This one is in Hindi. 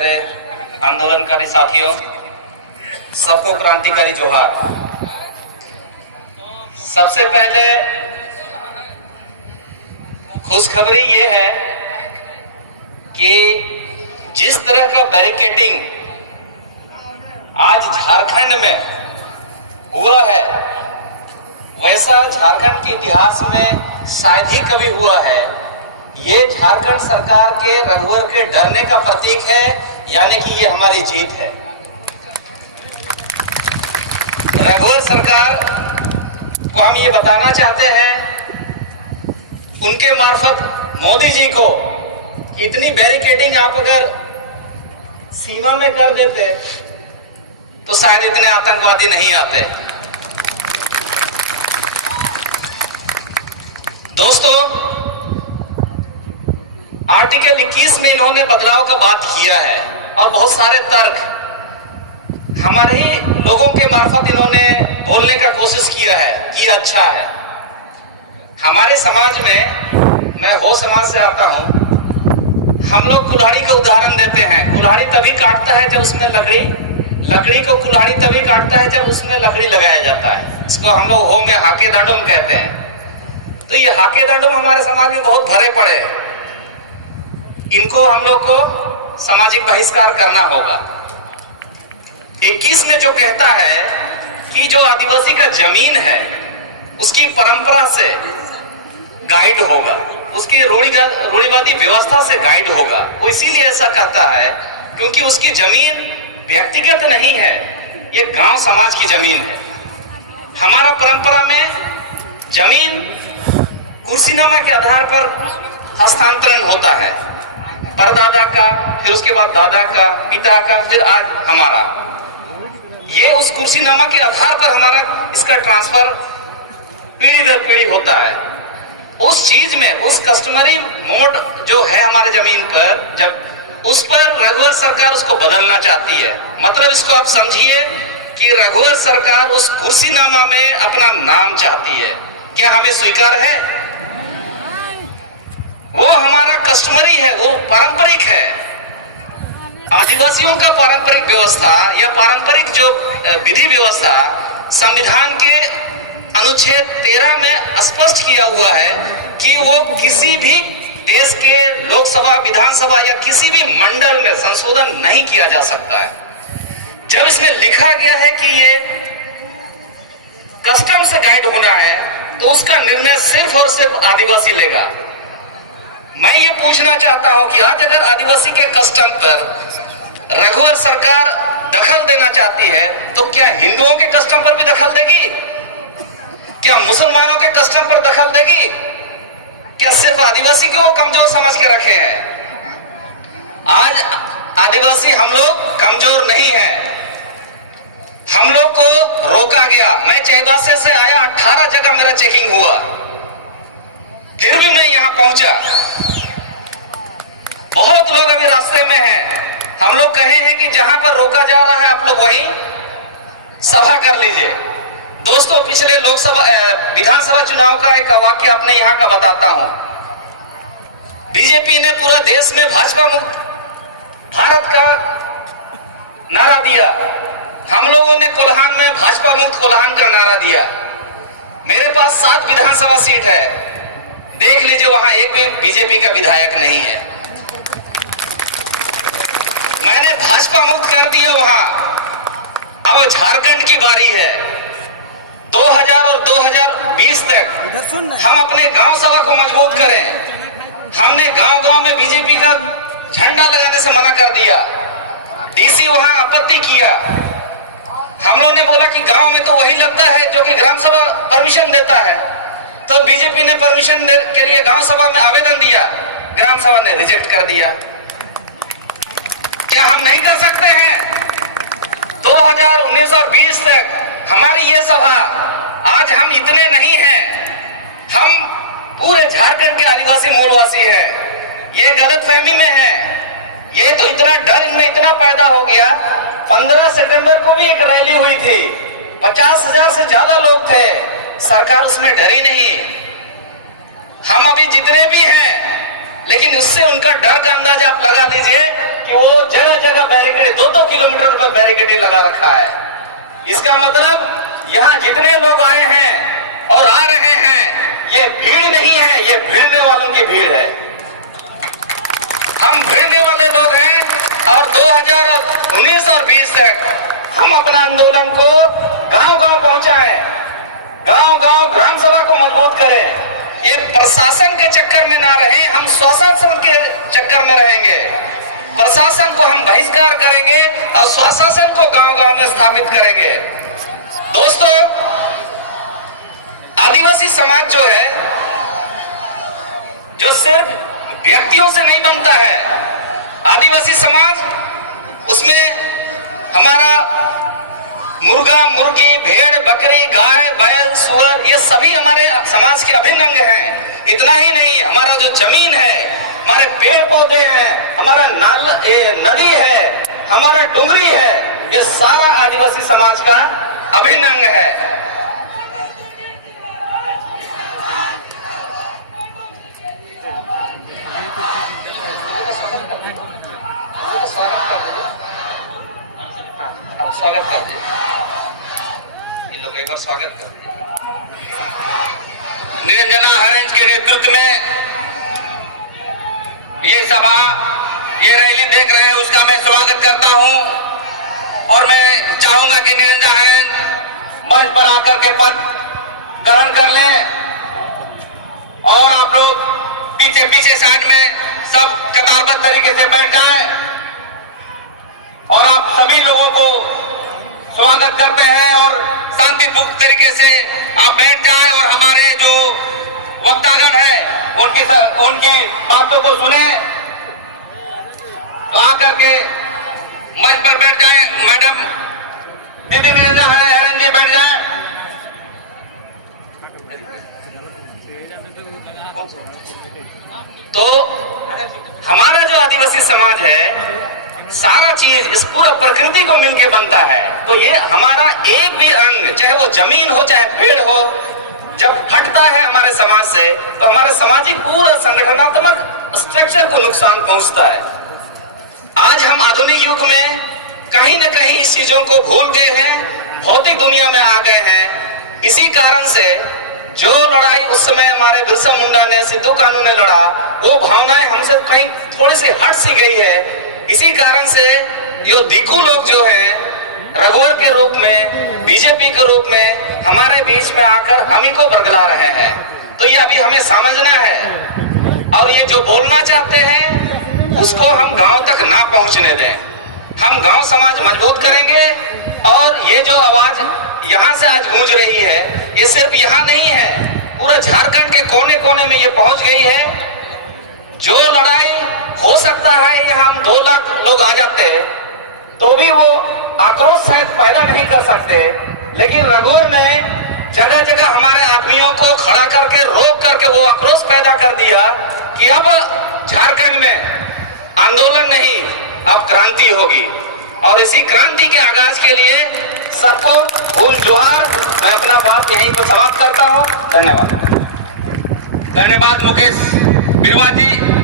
मेरे आंदोलनकारी साथियों, सबको क्रांतिकारी जोहार। सबसे पहले खुशखबरी ये है कि जिस तरह का बैरिकेडिंग आज झारखंड में हुआ है, वैसा झारखंड के इतिहास में शायद ही कभी हुआ है। ये झारखंड सरकार के रघुवर के डरने का प्रतीक है, यानी कि ये हमारी जीत है। रघुवर सरकार को हम ये बताना चाहते हैं उनके मार्फत मोदी जी को, इतनी बैरिकेडिंग आप अगर सीमा में कर देते तो शायद इतने आतंकवादी नहीं आते। दोस्तों, आर्टिकल 21 में इन्होंने बदलाव का बात किया है और बहुत सारे तर्क हमारे ही लोगों के मार्फत इन्होंने बोलने का कोशिश किया है कि अच्छा है। हमारे समाज में, मैं वो समाज से आता हूं, हम लोग कुल्हाड़ी का उदाहरण देते हैं। कुल्हाड़ी तभी काटता है जब उसमें लकड़ी को कुल्हाड़ी तभी काटता है जब उसमें लकड़ी लगाया जाता है। इसको हम लोग हो में हाके दाडुम कहते हैं। तो ये हाके दाडुम हमारे समाज में बहुत भरे पड़े हैं। इनको हम लोग को सामाजिक बहिष्कार करना होगा। 21 में जो कहता है कि जो आदिवासी का जमीन है उसकी परंपरा से गाइड होगा, उसकी रूढ़िवादी व्यवस्था से गाइड होगा। वो इसीलिए ऐसा कहता है क्योंकि उसकी जमीन व्यक्तिगत नहीं है, ये गांव समाज की जमीन है। हमारा परंपरा में जमीन कुर्सीनामा के आधार पर हस्तांतरण होता है, परदादा का, फिर उसके बाद दादा का, पिता का, फिर आज हमारा। ये उस कुर्सीनामा के आधार पर हमारा इसका ट्रांसफर पीढ़ी दर पीढ़ी होता है। उस चीज में, उस कस्टमरी मोड जो है हमारे जमीन पर, जब उस पर रघुवर सरकार उसको बदलना चाहती है। मतलब इसको आप समझिए कि रघुवर सरकार उस कुर्सीनामा में अपना नाम चाहती है। क्या हमें स्वीकार है? वो हमारा कस्टमरी है, वो पारंपरिक है। आदिवासियों का पारंपरिक व्यवस्था या पारंपरिक जो विधि व्यवस्था संविधान के अनुच्छेद 13 में स्पष्ट किया हुआ है कि वो किसी भी देश के लोकसभा, विधानसभा या किसी भी मंडल में संशोधन नहीं किया जा सकता है। जब इसमें लिखा गया है कि ये कस्टम से गाइड होना है, तो उसका निर्णय सिर्फ और सिर्फ आदिवासी लेगा। मैं ये पूछना चाहता हूं कि आज अगर आदिवासी के कस्टम पर रघुवर सरकार दखल देना चाहती है, तो क्या हिंदुओं के कस्टम पर भी दखल देगी? क्या मुसलमानों के कस्टम पर दखल देगी? क्या सिर्फ आदिवासी को वो कमजोर समझ के रखे हैं? आज आदिवासी हम लोग कमजोर नहीं है, हम लोग को रोका गया। मैं चाईबासा से आया, 18 जगह मेरा चेकिंग हुआ, फिर भी मैं यहां पहुंचा। बहुत लोग अभी रास्ते में हैं। हम लोग कहे हैं कि जहां पर रोका जा रहा है आप लोग वहीं सभा कर लीजिए। दोस्तों, पिछले लोकसभा विधानसभा चुनाव का एक वाक्य अपने यहां का बताता हूं। बीजेपी ने पूरे देश में भाजपा मुक्त भारत का नारा दिया। हम लोगों ने कोल्हान में भाजपा मुक्त कोल्हान का नारा दिया। मेरे पास 7 विधानसभा सीट है, देख लीजिए वहां एक भी बीजेपी का विधायक नहीं है। मैंने भाजपा मुक्त कर दिया वहां। अब झारखंड की बारी है। 2000 और 2020 तक हम अपने गांव सभा को मजबूत करें। हमने गांव-गांव में बीजेपी का झंडा लगाने से मना कर दिया। डीसी वहां आपत्ति किया। हम लोगों ने बोला कि गांव में तो वही लगता है जो कि ग्राम सभा परमिशन देता है। तो बीजेपी ने परमिशन के लिए गांव सभा में आवेदन दिया, ग्राम सभा ने रिजेक्ट कर दिया। क्या हम नहीं कर सकते हैं? 2019 और 20 तक हमारी ये सभा, आज हम इतने नहीं हैं, हम पूरे झारखंड के आदिवासी मूलवासी हैं। ये गलतफहमी में है। ये तो इतना डर इनमें इतना पैदा हो गया। 15 सितंबर को भी एक रैली हुई थी, 50,000 से ज्यादा लोग थे, सरकार उसमें डरी नहीं। हम अभी जितने भी हैं, लेकिन उससे उनका डर का अंदाजा आप लगा दीजिए कि वो जगह जगह बैरिकेड 2-2 किलोमीटर पर बैरिकेड लगा रखा है। इसका मतलब यहाँ जितने लोग आए हैं और आ रहे हैं, ये भीड़ नहीं है, ये भिड़ने वालों की भीड़ है। हम भिड़ने वाले लोग हैं और 2019 और 20 तक हम अपना आंदोलन को गांव-गांव पहुंचाएं, गांव-गांव ग्राम सभा को मजबूत करें। ये प्रशासन के चक्कर में ना रहे, हम स्वशासन के चक्कर में रहेंगे। प्रशासन को हम बहिष्कार करेंगे और स्वशासन को गांव-गांव में स्थापित करेंगे। दोस्तों, आदिवासी समाज जो है, जो सिर्फ व्यक्तियों से नहीं बनता है, आदिवासी समाज उसमें हमारा मुर्गा, मुर्गी, भेड़, बकरी, गाय, बैल, सुअर, ये सभी हमारे समाज के अभिन्न अंग हैं। इतना ही नहीं, हमारा जो जमीन है, हमारे पेड़ पौधे हैं, हमारा नदी है, हमारा डुंगरी है, ये सारा आदिवासी समाज का अभिन्न अंग है। स्वागत कर दीजिए, इन लोगों का स्वागत कर दीजिए। निरंजना हरेंज के नेतृत्व में ये सभा, ये रैली देख रहे हैं, उसका मैं स्वागत करता हूं और मैं चाहूंगा कि निरंजना हरेंज मंच पर आकर के पद ग्रहण कर लें और आप लोग पीछे पीछे साइड में सब कतारबद्ध तरीके से बैठ जाएं और आप सभी लोगों को स्वागत करते हैं और शांतिपूर्ण तरीके से आप बैठ जाएं और हमारे जो वक्तागण है उनकी बातों को सुने। तो आकर के मंच पर बैठ जाएं। मैडम दीदी निरंजना हरेंज जी बैठ जाएं। तो हमारा जो आदिवासी समाज है, सारा चीज इस पूरा प्रकृति को मिलके बनता है। तो ये हमारा एक भी अंग, चाहे वो जमीन हो चाहे पेड़ हो, जब हटता है हमारे समाज से, तो हमारे सामाजिक पूरा संगठनात्मक स्ट्रक्चर को नुकसान पहुंचता है। आज हम आधुनिक युग में कहीं न कहीं इस चीजों को भूल गए हैं, भौतिक दुनिया में आ गए हैं। इसी कारण से जो लड़ाई उस समय हमारे बिरसा मुंडा ने, सिद्धू कानू ने लड़ा, वो भावनाएं हमसे कहीं थोड़ी सी हट सी गई है। इसी कारण से ये दिक्कू लोग जो हैं, रघुवर के रूप में, बीजेपी के रूप में हमारे बीच में आकर हम ही को बदला रहे हैं। तो ये अभी हमें समझना है और ये जो बोलना चाहते हैं उसको हम गांव तक ना पहुंचने दें। हम गांव समाज मजबूत करेंगे और ये जो आवाज यहाँ से आज गूंज रही है, ये सिर्फ यहाँ नहीं है, पूरा झारखंड के कोने कोने में ये पहुंच गई है। जो लड़ाई हो सकता है यहाँ हम 2 लाख लोग आ जाते तो भी वो आक्रोश शायद पैदा नहीं कर सकते, लेकिन रघुवर ने जगह जगह हमारे आदमियों को खड़ा करके, रोक करके वो आक्रोश पैदा कर दिया कि अब झारखंड में आंदोलन नहीं, अब क्रांति होगी। और इसी क्रांति के आगाज के लिए सबको फूल जोहार। मैं अपना बात यहीं पर समाप्त करता हूँ। धन्यवाद। धन्यवाद मुकेश बिरवा जी।